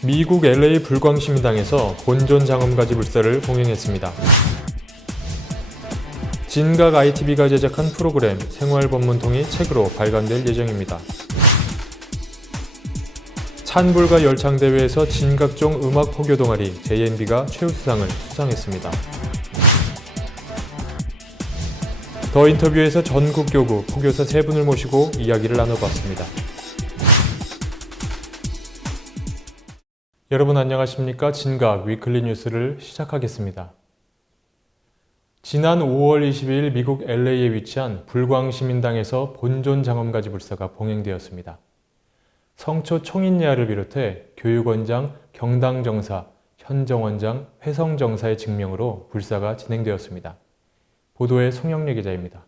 미국 LA 불광시민당에서 본존 장엄가지 불사를 봉행했습니다. 진각 ITV가 제작한 프로그램 생활법문통이 책으로 발간될 예정입니다. 찬불가 열창대회에서 진각종 음악 포교 동아리 JNB가 최우수상을 수상했습니다. 더 인터뷰에서 전국교구 포교사 3분을 모시고 이야기를 나눠봤습니다. 여러분 안녕하십니까? 진각 위클리 뉴스를 시작하겠습니다. 지난 5월 22일 미국 LA에 위치한 불광시민당에서 본존 장엄가지 불사가 봉행되었습니다. 성초 총인예하를 비롯해 교육원장, 경당정사, 현정원장, 회성정사의 증명으로 불사가 진행되었습니다. 보도에 송영래 기자입니다.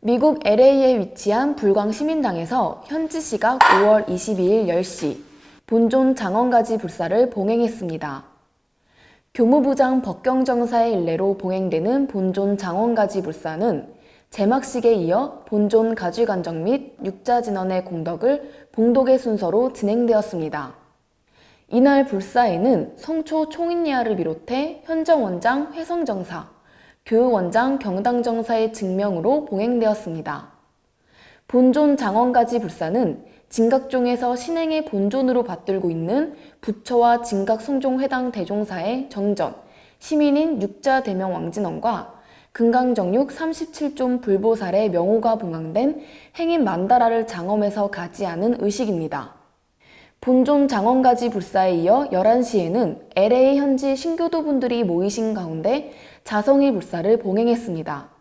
미국 LA에 위치한 불광시민당에서 현지 시각 5월 22일 10시 본존 장엄가지 불사를 봉행했습니다. 교무부장 법경정사의 일례로 봉행되는 본존 장엄가지 불사는 제막식에 이어 본존 가쥐관정 및 육자진언의 공덕을 봉독의 순서로 진행되었습니다. 이날 불사에는 성초 총인예하를 비롯해 현정원장, 회성정사, 교육원장, 경당정사의 증명으로 봉행되었습니다. 본존 장엄가지 불사는 진각종에서 신행의 본존으로 받들고 있는 부처와 진각성종회당 대종사의 정전, 시민인 육자대명 왕진원과 금강정육 37종 불보살의 명호가 봉황된 행인 만다라를 장엄해서 가지하는 의식입니다. 본존 장엄가지 불사에 이어 11시에는 LA 현지 신교도분들이 모이신 가운데 자성의 불사를 봉행했습니다.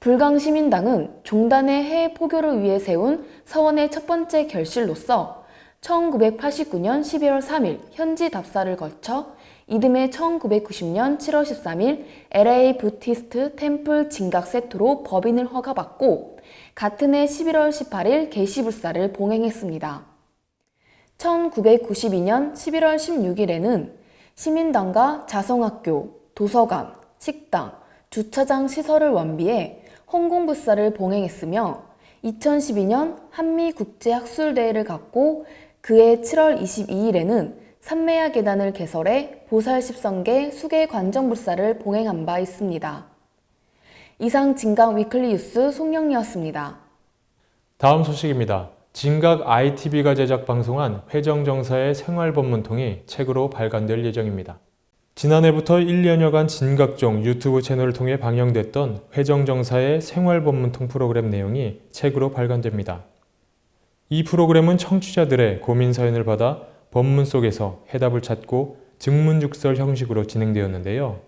불광시민당은 종단의 해외 포교를 위해 세운 서원의 첫 번째 결실로서 1989년 12월 3일 현지 답사를 거쳐 이듬해 1990년 7월 13일 LA 부티스트 템플 진각 세토로 법인을 허가받고 같은 해 11월 18일 계시불사를 봉행했습니다. 1992년 11월 16일에는 시민당과 자성학교, 도서관, 식당, 주차장 시설을 완비해 홍공불사를 봉행했으며 2012년 한미국제학술대회를 갖고 그해 7월 22일에는 삼매야 계단을 개설해 보살 10성계 수계 관정불사를 봉행한 바 있습니다. 이상 진각 위클리 뉴스 송영리였습니다. 다음 소식입니다. 진각 ITV가 제작 방송한 회정정사의 생활법문통이 책으로 발간될 예정입니다. 지난해부터 1년여간 진각종 유튜브 채널을 통해 방영됐던 회정정사의 생활법문통 프로그램 내용이 책으로 발간됩니다. 이 프로그램은 청취자들의 고민 사연을 받아 법문 속에서 해답을 찾고 증문즉설 형식으로 진행되었는데요.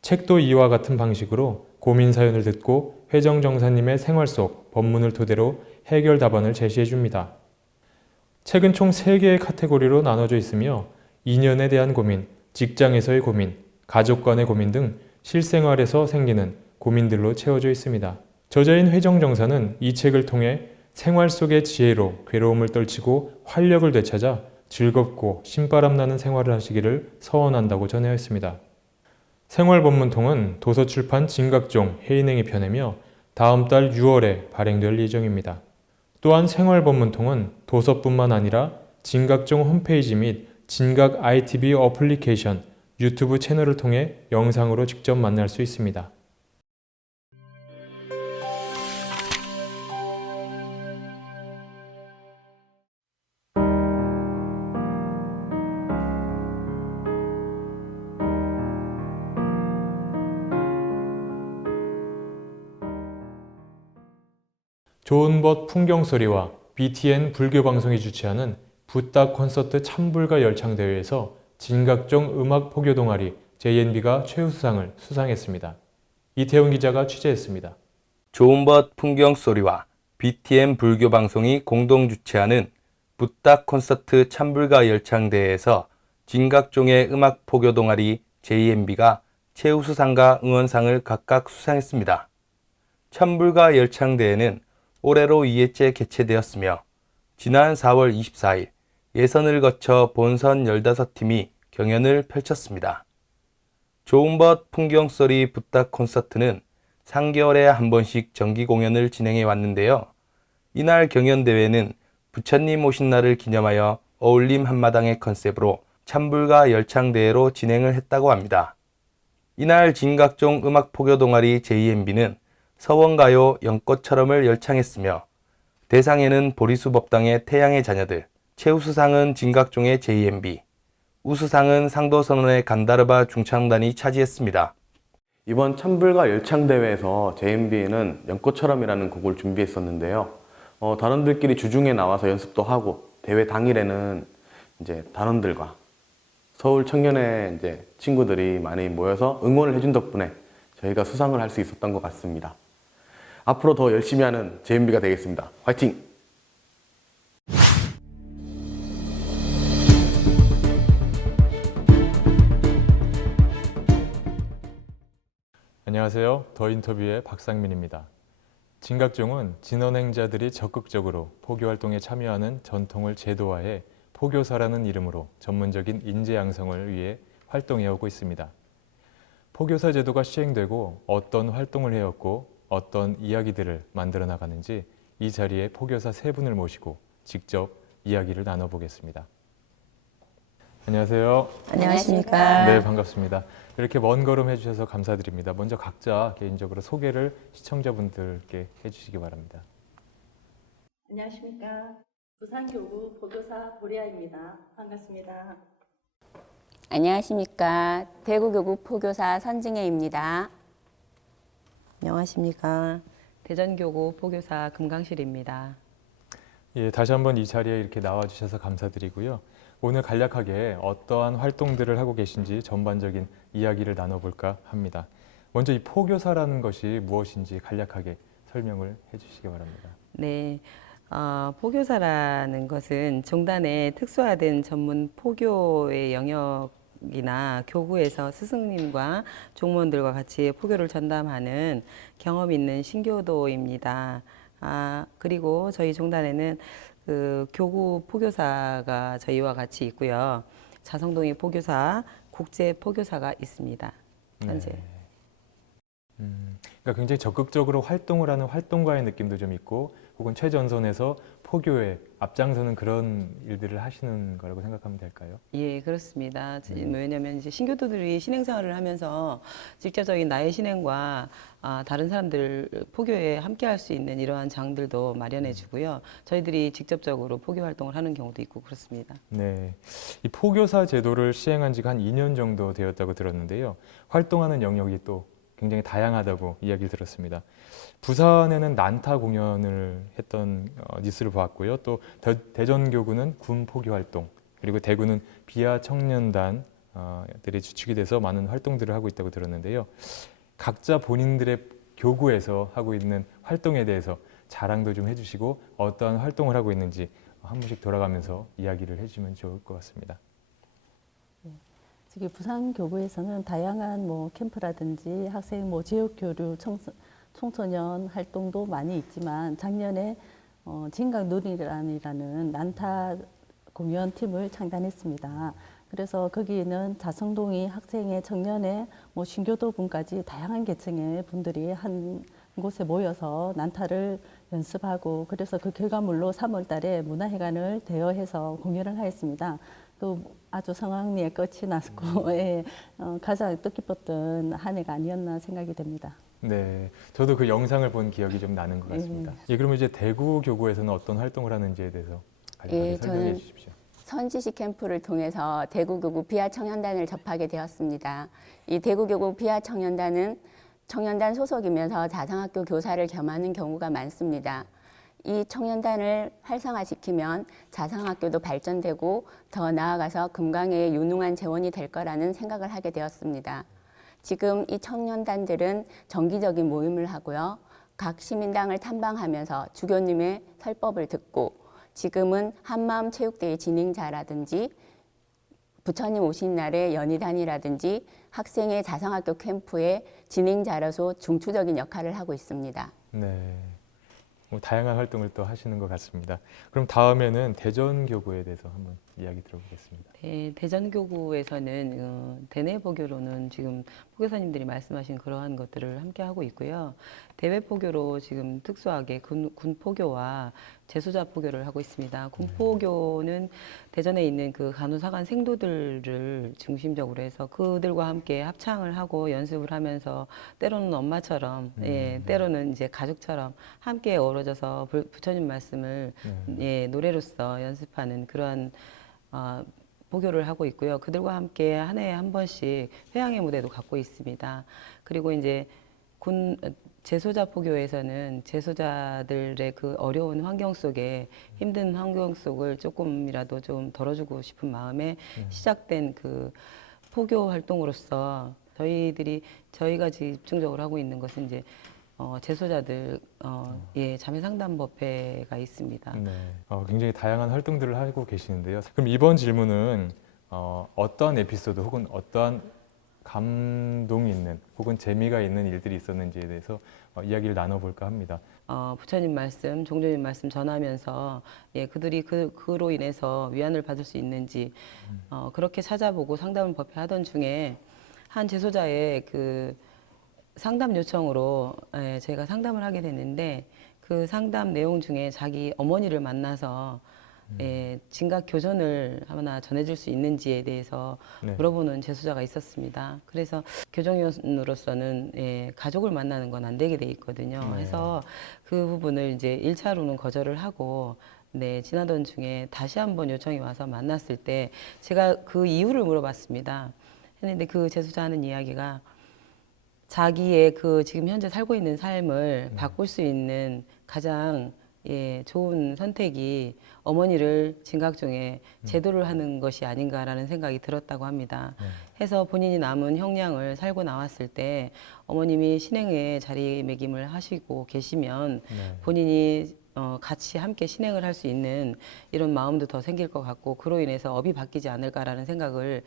책도 이와 같은 방식으로 고민 사연을 듣고 회정정사님의 생활 속 법문을 토대로 해결 답안을 제시해 줍니다. 책은 총 3개의 카테고리로 나눠져 있으며 인연에 대한 고민, 직장에서의 고민, 가족 간의 고민 등 실생활에서 생기는 고민들로 채워져 있습니다. 저자인 회정정사는 이 책을 통해 생활 속의 지혜로 괴로움을 떨치고 활력을 되찾아 즐겁고 신바람나는 생활을 하시기를 서원한다고 전하였습니다. 생활법문통은 도서출판 진각종 해인행위 편이며 다음 달 6월에 발행될 예정입니다. 또한 생활법문통은 도서뿐만 아니라 진각종 홈페이지 및 진각 ITV 어플리케이션, 유튜브 채널을 통해 영상으로 직접 만날 수 있습니다. 좋은 벗 풍경소리와 BTN 불교방송이 주최하는 붓다 콘서트 찬불가 열창대회에서 진각종 음악 포교 동아리 JNB가 최우수상을 수상했습니다. 이태훈 기자가 취재했습니다. 좋은 벗 풍경소리와 BTN 불교방송이 공동 주최하는 붓다 콘서트 찬불가 열창대회에서 진각종의 음악 포교 동아리 JNB가 최우수상과 응원상을 각각 수상했습니다. 찬불가 열창대회는 올해로 2회째 개최되었으며 지난 4월 24일 예선을 거쳐 본선 15팀이 경연을 펼쳤습니다. 좋은 벗 풍경소리 붓다 콘서트는 3개월에 한 번씩 정기 공연을 진행해 왔는데요. 이날 경연대회는 부처님 오신 날을 기념하여 어울림 한마당의 컨셉으로 찬불가 열창대회로 진행을 했다고 합니다. 이날 진각종 음악포교 동아리 JMB는 서원가요 연꽃처럼을 열창했으며 대상에는 보리수법당의 태양의 자녀들, 최우수상은 진각종의 JMB, 우수상은 상도선언의 간다르바 중창단이 차지했습니다. 이번 찬불가 열창대회에서 JMB는 연꽃처럼이라는 곡을 준비했었는데요. 단원들끼리 주중에 나와서 연습도 하고 대회 당일에는 이제 단원들과 서울 청년의 이제 친구들이 많이 모여서 응원을 해준 덕분에 저희가 수상을 할 수 있었던 것 같습니다. 앞으로 더 열심히 하는 JMB가 되겠습니다. 화이팅! 안녕하세요. 더 인터뷰의 박상민입니다. 진각종은 진언행자들이 적극적으로 포교 활동에 참여하는 전통을 제도화해 포교사라는 이름으로 전문적인 인재 양성을 위해 활동해오고 있습니다. 포교사 제도가 시행되고 어떤 활동을 해왔고 어떤 이야기들을 만들어 나가는지 이 자리에 포교사 세 분을 모시고 직접 이야기를 나눠보겠습니다. 안녕하세요. 안녕하십니까. 네, 반갑습니다. 이렇게 먼 걸음 해주셔서 감사드립니다. 먼저 각자 개인적으로 소개를 시청자분들께 해주시기 바랍니다. 안녕하십니까. 부산교구 포교사 보리아입니다. 반갑습니다. 안녕하십니까. 대구교구 포교사 선징혜입니다. 안녕하십니까. 대전교구 포교사 금강실입니다. 예, 다시 한번 이 자리에 이렇게 나와주셔서 감사드리고요. 오늘 간략하게 어떠한 활동들을 하고 계신지 전반적인 이야기를 나눠볼까 합니다. 먼저 이 포교사라는 것이 무엇인지 간략하게 설명을 해주시기 바랍니다. 네, 포교사라는 것은 종단의 특수화된 전문 포교의 영역이나 교구에서 스승님과 종무원들과 같이 포교를 전담하는 경험 있는 신교도입니다. 그리고 저희 종단에는 그 교구 포교사가 저희와 같이 있고요. 자성동의 포교사, 국제 포교사가 있습니다. 현재. 네. 그러니까 굉장히 적극적으로 활동을 하는 활동가의 느낌도 좀 있고 혹은 최전선에서 포교에 앞장서는 그런 일들을 하시는 거라고 생각하면 될까요? 예, 그렇습니다. 왜냐하면 이제 신교도들이 신행생활을 하면서 직접적인 나의 신행과 다른 사람들 포교에 함께할 수 있는 이러한 장들도 마련해주고요. 저희들이 직접적으로 포교 활동을 하는 경우도 있고 그렇습니다. 네, 이 포교사 제도를 시행한 지가 한 2년 정도 되었다고 들었는데요. 활동하는 영역이 또 굉장히 다양하다고 이야기를 들었습니다. 부산에는 난타 공연을 했던 뉴스를 보았고요. 또 대전교구는 군 포교 활동, 그리고 대구는 비아 청년단들이 주축이 돼서 많은 활동들을 하고 있다고 들었는데요. 각자 본인들의 교구에서 하고 있는 활동에 대해서 자랑도 좀 해주시고 어떠한 활동을 하고 있는지 한 번씩 돌아가면서 이야기를 해주시면 좋을 것 같습니다. 특히 부산 교구에서는 다양한 캠프라든지 학생 지역 교류 청소년 활동도 많이 있지만 작년에 진각 누리란이라는 난타 공연팀을 창단했습니다. 그래서 거기는 자성동이 학생의 청년의 신교도분까지 다양한 계층의 분들이 한 곳에 모여서 난타를 연습하고 그래서 그 결과물로 3월 달에 문화회관을 대여해서 공연을 하였습니다. 아주 성황리에 끝이 났고 가장 뜻깊었던 한 해가 아니었나 생각이 됩니다. 네, 저도 그 영상을 본 기억이 좀 나는 것 같습니다. 예, 그러면 이제 대구 교구에서는 어떤 활동을 하는지에 대해서 간략하게 설명해 주십시오. 선지시 캠프를 통해서 대구교구 비아 청년단을 접하게 되었습니다. 이 대구교구 비아 청년단은 청년단 소속이면서 자상학교 교사를 겸하는 경우가 많습니다. 이 청년단을 활성화시키면 자상학교도 발전되고 더 나아가서 금강의 유능한 재원이 될 거라는 생각을 하게 되었습니다. 지금 이 청년단들은 정기적인 모임을 하고요. 각 시민당을 탐방하면서 주교님의 설법을 듣고 지금은 한마음 체육대회 진행자라든지 부처님 오신 날의 연희단이라든지 학생의 자상학교 캠프의 진행자로서 중추적인 역할을 하고 있습니다. 네, 다양한 활동을 또 하시는 것 같습니다. 그럼 다음에는 대전교구에 대해서 한번 이야기 들어보겠습니다. 네, 대전교구에서는 대내포교로는 지금 포교사님들이 말씀하신 그러한 것들을 함께 하고 있고요. 대외포교로 지금 특수하게 군포교와 재소자 포교를 하고 있습니다. 군포교는 대전에 있는 그 간호사관 생도들을 중심적으로 해서 그들과 함께 합창을 하고 연습을 하면서 때로는 엄마처럼, 예, 때로는 이제 가족처럼 함께 어우러져서 부처님 말씀을 예, 노래로서 연습하는 그러한 포교를 하고 있고요. 그들과 함께 한 해에 한 번씩 회향의 무대도 갖고 있습니다. 그리고 이제 재소자 포교에서는 재소자들의 그 어려운 환경 속에 힘든 환경 속을 조금이라도 좀 덜어주고 싶은 마음에 시작된 그 포교 활동으로서 저희가 집중적으로 하고 있는 것은 이제 재소자들 예, 자매 상담 법회가 있습니다. 네. 굉장히 다양한 활동들을 하고 계시는데요. 그럼 이번 질문은 어떠한 에피소드 혹은 어떠한 감동이 있는 혹은 재미가 있는 일들이 있었는지에 대해서 이야기를 나눠볼까 합니다. 부처님 말씀, 종조님 말씀 전하면서 예, 그들이 그로 인해서 위안을 받을 수 있는지 그렇게 찾아보고 상담을 법회하던 중에 한 재소자의 그 상담 요청으로 예, 제가 상담을 하게 됐는데 그 상담 내용 중에 자기 어머니를 만나서 예, 진각 교전을 하나 전해줄 수 있는지에 대해서 네. 물어보는 재소자가 있었습니다. 그래서 교정위원으로서는 예, 가족을 만나는 건 안 되게 돼 있거든요. 네. 해서 그 부분을 이제 1차로는 거절을 하고 네, 지나던 중에 다시 한번 요청이 와서 만났을 때 제가 그 이유를 물어봤습니다. 했는데 그 재소자 하는 이야기가 자기의 그 지금 현재 살고 있는 삶을 바꿀 수 있는 가장 예, 좋은 선택이 어머니를 진각종에 제도를 하는 것이 아닌가라는 생각이 들었다고 합니다. 해서 본인이 남은 형량을 살고 나왔을 때 어머님이 신행에 자리매김을 하시고 계시면 본인이 같이 함께 신행을 할 수 있는 이런 마음도 더 생길 것 같고 그로 인해서 업이 바뀌지 않을까라는 생각을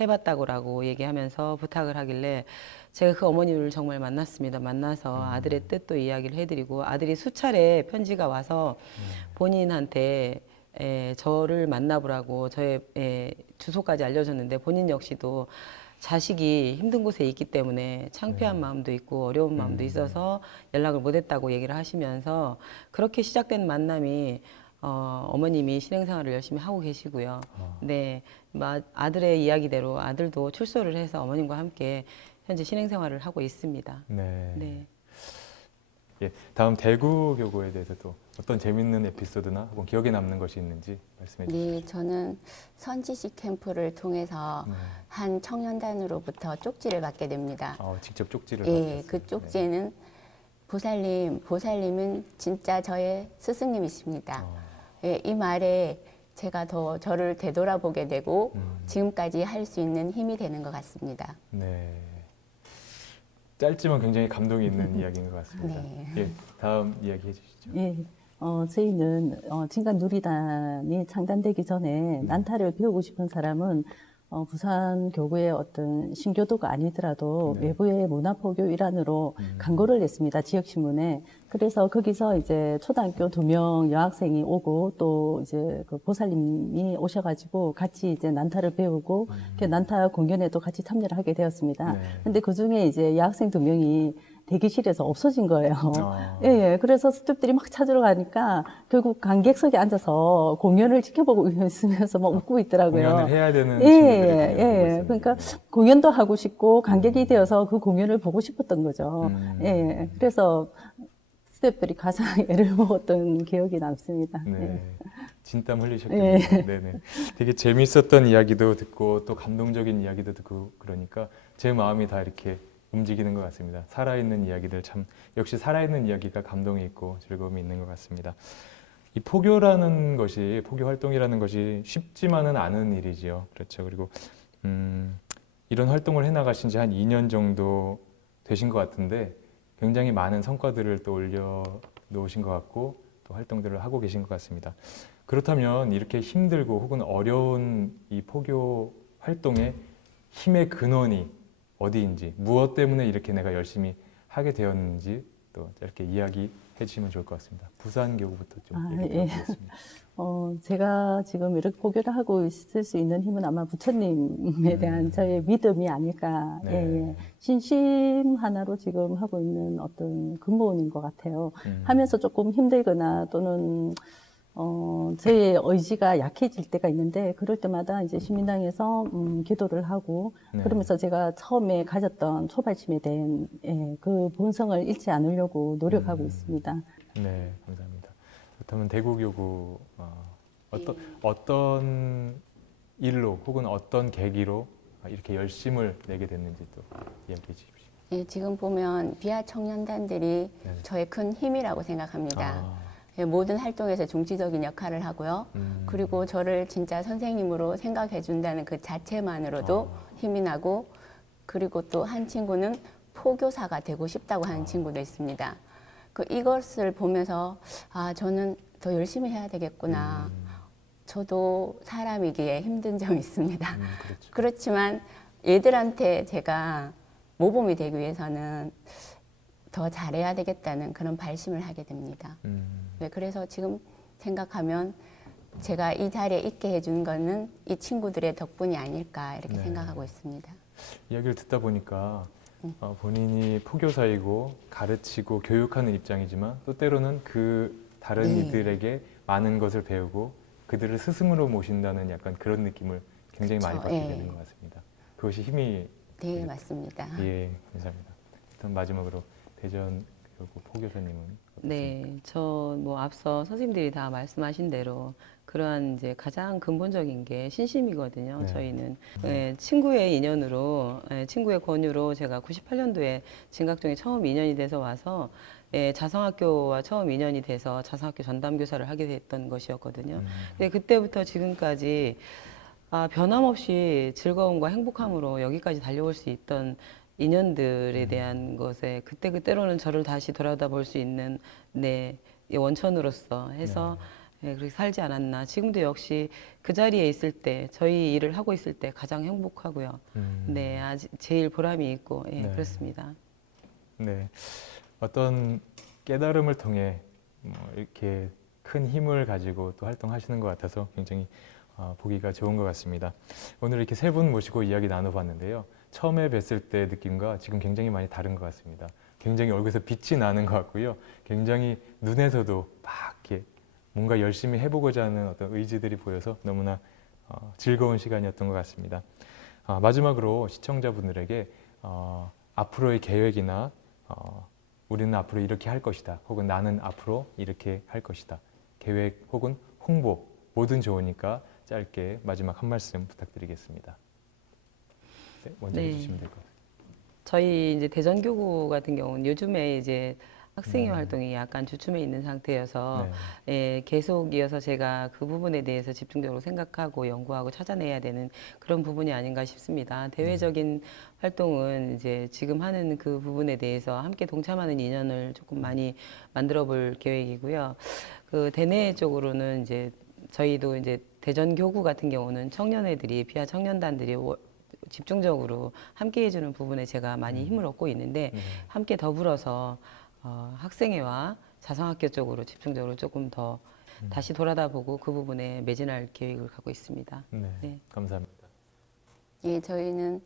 해봤다고 얘기하면서 부탁을 하길래 제가 그 어머님을 정말 만났습니다. 만나서 아들의 뜻도 이야기를 해드리고 아들이 수차례 편지가 와서 본인한테 저를 만나보라고 저의 주소까지 알려줬는데 본인 역시도 자식이 힘든 곳에 있기 때문에 창피한 마음도 있고 어려운 마음도 있어서 연락을 못했다고 얘기를 하시면서 그렇게 시작된 만남이 어머님이 신행생활을 열심히 하고 계시고요. 네, 아들의 이야기대로 아들도 출소를 해서 어머님과 함께 현재 신행생활을 하고 있습니다. 네. 네. 예, 다음 대구교구에 대해서 또 어떤 재밌는 에피소드나 혹은 기억에 남는 것이 있는지 말씀해 주시죠. 네, 저는 선지식 캠프를 통해서 한 청년단으로부터 쪽지를 받게 됩니다. 직접 쪽지를 예, 받았어요. 그 쪽지는 보살님은 진짜 저의 스승님이십니다. 예, 이 말에 제가 더 저를 되돌아보게 되고 지금까지 할 수 있는 힘이 되는 것 같습니다. 네. 짧지만 굉장히 감동이 있는 이야기인 것 같습니다. 네. 예, 다음 이야기 해주시죠. 예, 저희는 진각 누리단이 창단되기 전에 난타를 배우고 싶은 사람은 부산 교구의 어떤 신교도가 아니더라도 네. 외부의 문화포교 일환으로 광고를 냈습니다. 지역신문에. 그래서 거기서 이제 초등학교 2명 여학생이 오고 또 이제 그 보살님이 오셔가지고 같이 이제 난타를 배우고 그 난타 공연에도 같이 참여를 하게 되었습니다. 네. 근데 그 중에 이제 여학생 2명이 대기실에서 없어진 거예요. 아. 예, 그래서 스태프들이 막 찾으러 가니까 결국 관객석에 앉아서 공연을 지켜보고 있으면서 막 웃고 있더라고요. 공연을 해야 되는 예, 친구들이 예. 그러니까 공연도 하고 싶고 관객이 되어서 그 공연을 보고 싶었던 거죠. 예, 그래서 스태프들이 가장 애를 먹었던 기억이 남습니다. 네. 예. 진땀 흘리셨겠네요. 예. 네네. 되게 재밌었던 이야기도 듣고 또 감동적인 이야기도 듣고 그러니까 제 마음이 다 이렇게 움직이는 것 같습니다. 살아있는 이야기들 참 역시 살아있는 이야기가 감동이 있고 즐거움이 있는 것 같습니다. 이 포교라는 것이 포교 활동이라는 것이 쉽지만은 않은 일이지요. 그렇죠. 그리고 이런 활동을 해나가신 지 한 2년 정도 되신 것 같은데 굉장히 많은 성과들을 또 올려놓으신 것 같고 또 활동들을 하고 계신 것 같습니다. 그렇다면 이렇게 힘들고 혹은 어려운 이 포교 활동의 힘의 근원이 어디인지 무엇 때문에 이렇게 내가 열심히 하게 되었는지 또 이렇게 이야기해 주시면 좋을 것 같습니다. 부산교구부터 좀 얘기 드리겠습니다. 제가 지금 이렇게 포교를 하고 있을 수 있는 힘은 아마 부처님에 대한 저의 믿음이 아닐까. 네. 예, 예. 신심 하나로 지금 하고 있는 어떤 근본인 것 같아요. 하면서 조금 힘들거나 또는 저의 의지가 약해질 때가 있는데 그럴 때마다 이제 시민당에서 기도를 하고 네. 그러면서 제가 처음에 가졌던 초발심에 대한 그 본성을 잃지 않으려고 노력하고 있습니다. 네, 감사합니다. 그렇다면 대구교구 어떤 일로 혹은 어떤 계기로 이렇게 열심을 내게 됐는지 또 이야기해 주십시오. 예, 지금 보면 비아 청년단들이 네. 저의 큰 힘이라고 생각합니다. 아, 예, 모든 활동에서 중지적인 역할을 하고요. 그리고 저를 진짜 선생님으로 생각해 준다는 그 자체만으로도 힘이 나고, 그리고 또 한 친구는 포교사가 되고 싶다고 하는 친구도 있습니다. 이것을 보면서 저는 더 열심히 해야 되겠구나. 저도 사람이기에 힘든 점이 있습니다. 그렇죠. 그렇지만 얘들한테 제가 모범이 되기 위해서는 더 잘해야 되겠다는 그런 발심을 하게 됩니다. 네, 그래서 지금 생각하면 제가 이 자리에 있게 해준 거는 이 친구들의 덕분이 아닐까 이렇게 네. 생각하고 있습니다. 이야기를 듣다 보니까 본인이 포교사이고 가르치고 교육하는 입장이지만 또 때로는 그 다른 네. 이들에게 많은 것을 배우고 그들을 스승으로 모신다는 약간 그런 느낌을 굉장히 많이 받게 예. 되는 것 같습니다. 그것이 힘이 네, 맞습니다. 예, 감사합니다. 일단 마지막으로 대전 교구 포교사님은 어떠십니까? 네, 저 뭐 앞서 선생님들이 다 말씀하신 대로 그러한 이제 가장 근본적인 게 신심이거든요. 네. 저희는 친구의 인연으로, 친구의 권유로 제가 98년도에 진각종에 처음 인연이 돼서 와서 자성학교와 처음 인연이 돼서 자성학교 전담교사를 하게 됐던 것이었거든요. 근데 그때부터 지금까지 변함없이 즐거움과 행복함으로 여기까지 달려올 수 있던 인연들에 대한 것에 그때그때로는 저를 다시 돌아다볼 수 있는 내 원천으로서 해서 그렇게 살지 않았나. 지금도 역시 그 자리에 있을 때, 저희 일을 하고 있을 때 가장 행복하고요. 네, 아직 제일 보람이 있고, 네. 그렇습니다. 네, 어떤 깨달음을 통해 이렇게 큰 힘을 가지고 또 활동하시는 것 같아서 굉장히 보기가 좋은 것 같습니다. 오늘 이렇게 세 분 모시고 이야기 나눠봤는데요. 처음에 뵀을 때 느낌과 지금 굉장히 많이 다른 것 같습니다. 굉장히 얼굴에서 빛이 나는 것 같고요. 굉장히 눈에서도 막 이렇게 뭔가 열심히 해보고자 하는 어떤 의지들이 보여서 너무나 즐거운 시간이었던 것 같습니다. 마지막으로 시청자분들에게 앞으로의 계획이나 우리는 앞으로 이렇게 할 것이다, 혹은 나는 앞으로 이렇게 할 것이다, 계획 혹은 홍보 뭐든 좋으니까 짧게 마지막 한 말씀 부탁드리겠습니다. 네, 먼저 해주시면 될 것 같아요. 저희 이제 대전교구 같은 경우는 요즘에 이제 학생회 활동이 약간 주춤해 있는 상태여서 계속 이어서 제가 그 부분에 대해서 집중적으로 생각하고 연구하고 찾아내야 되는 그런 부분이 아닌가 싶습니다. 대외적인 활동은 이제 지금 하는 그 부분에 대해서 함께 동참하는 인연을 조금 많이 만들어 볼 계획이고요. 그 대내 쪽으로는 이제 저희도 이제 대전교구 같은 경우는 청년애들이 비아 청년단들이 집중적으로 함께 해주는 부분에 제가 많이 힘을 얻고 있는데 함께 더불어서 학생회와 자성학교 쪽으로 집중적으로 조금 더 다시 돌아다보고 그 부분에 매진할 계획을 갖고 있습니다. 네, 감사합니다. 예, 저희는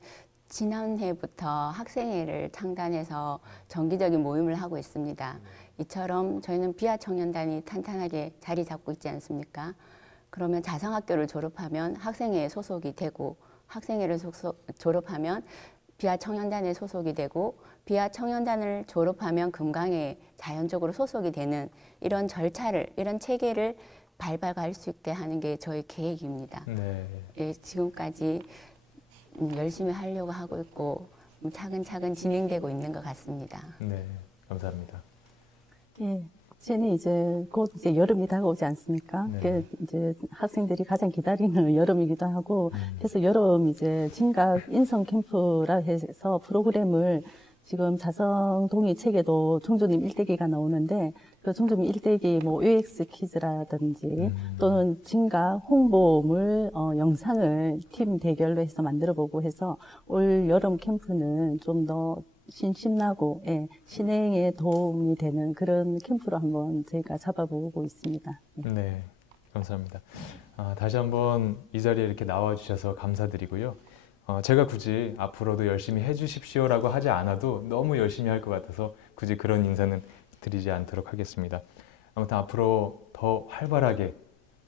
지난해부터 학생회를 창단해서 정기적인 모임을 하고 있습니다. 이처럼 저희는 비아 청년단이 탄탄하게 자리 잡고 있지 않습니까? 그러면 자성학교를 졸업하면 학생회에 소속이 되고, 학생회를 졸업하면 비아 청년단에 소속이 되고, 비아 청년단을 졸업하면 금강에 자연적으로 소속이 되는 이런 절차를, 이런 체계를 발발 갈 수 있게 하는 게 저희 계획입니다. 네. 예, 지금까지 열심히 하려고 하고 있고 차근차근 진행되고 있는 것 같습니다. 네, 감사합니다. 예, 저는 이제 곧 이제 여름이 다가오지 않습니까? 네. 그게 이제 학생들이 가장 기다리는 여름이기도 하고, 그래서 여름 이제 진각 인성 캠프라 해서 프로그램을 지금 자성동의 책에도 종조님 일대기가 나오는데, 그 종조님 일대기 뭐 UX 퀴즈라든지 또는 진각 홍보물 영상을 팀 대결로 해서 만들어보고 해서 올 여름 캠프는 좀 더 신신나고 신행에 도움이 되는 그런 캠프로 한번 저희가 잡아보고 있습니다. 네, 감사합니다. 다시 한번 이 자리에 이렇게 나와주셔서 감사드리고요. 제가 굳이 앞으로도 열심히 해주십시오라고 하지 않아도 너무 열심히 할 것 같아서 굳이 그런 인사는 드리지 않도록 하겠습니다. 아무튼 앞으로 더 활발하게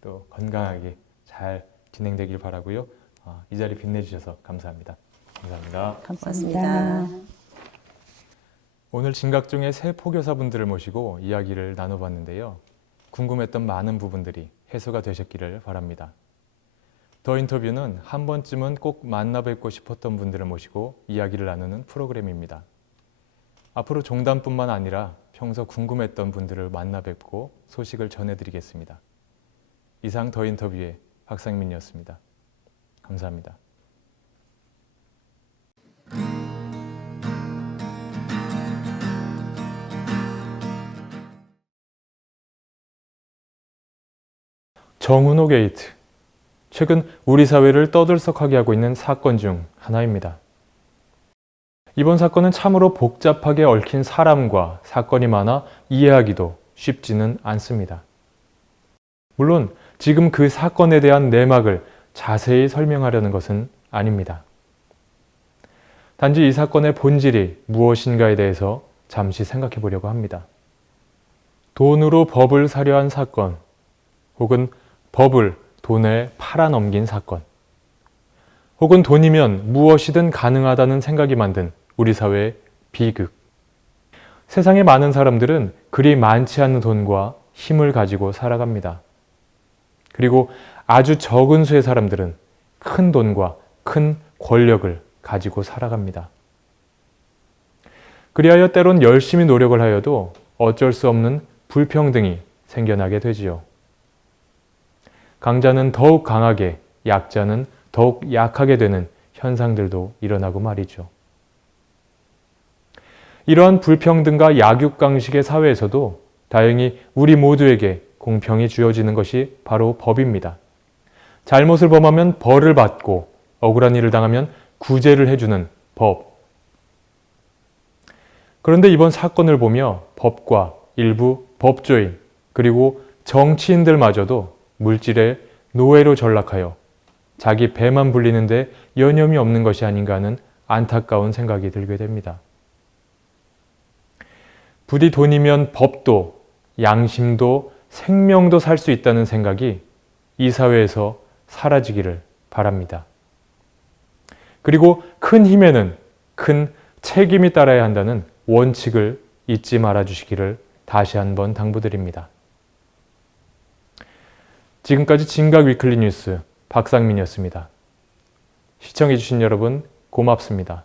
또 건강하게 잘 진행되길 바라고요. 이 자리 빛내주셔서 감사합니다. 감사합니다. 감사합니다. 오늘 진각종의 새 포교사분들을 모시고 이야기를 나눠봤는데요. 궁금했던 많은 부분들이 해소가 되셨기를 바랍니다. 더 인터뷰는 한 번쯤은 꼭 만나 뵙고 싶었던 분들을 모시고 이야기를 나누는 프로그램입니다. 앞으로 종단뿐만 아니라 평소 궁금했던 분들을 만나 뵙고 소식을 전해드리겠습니다. 이상 더 인터뷰의 박상민이었습니다. 감사합니다. 정은호 게이트. 최근 우리 사회를 떠들썩하게 하고 있는 사건 중 하나입니다. 이번 사건은 참으로 복잡하게 얽힌 사람과 사건이 많아 이해하기도 쉽지는 않습니다. 물론 지금 그 사건에 대한 내막을 자세히 설명하려는 것은 아닙니다. 단지 이 사건의 본질이 무엇인가에 대해서 잠시 생각해 보려고 합니다. 돈으로 법을 사려 한 사건, 혹은 법을 돈에 팔아넘긴 사건, 혹은 돈이면 무엇이든 가능하다는 생각이 만든 우리 사회의 비극. 세상의 많은 사람들은 그리 많지 않은 돈과 힘을 가지고 살아갑니다. 그리고 아주 적은 수의 사람들은 큰 돈과 큰 권력을 가지고 살아갑니다. 그리하여 때론 열심히 노력을 하여도 어쩔 수 없는 불평등이 생겨나게 되지요. 강자는 더욱 강하게, 약자는 더욱 약하게 되는 현상들도 일어나고 말이죠. 이러한 불평등과 약육강식의 사회에서도 다행히 우리 모두에게 공평이 주어지는 것이 바로 법입니다. 잘못을 범하면 벌을 받고 억울한 일을 당하면 구제를 해주는 법. 그런데 이번 사건을 보며 법과 일부 법조인 그리고 정치인들마저도 물질의 노예로 전락하여 자기 배만 불리는데 여념이 없는 것이 아닌가 하는 안타까운 생각이 들게 됩니다. 부디 돈이면 법도 양심도 생명도 살 수 있다는 생각이 이 사회에서 사라지기를 바랍니다. 그리고 큰 힘에는 큰 책임이 따라야 한다는 원칙을 잊지 말아 주시기를 다시 한번 당부드립니다. 지금까지 진각 위클리 뉴스 박상민이었습니다. 시청해 주신 여러분 고맙습니다.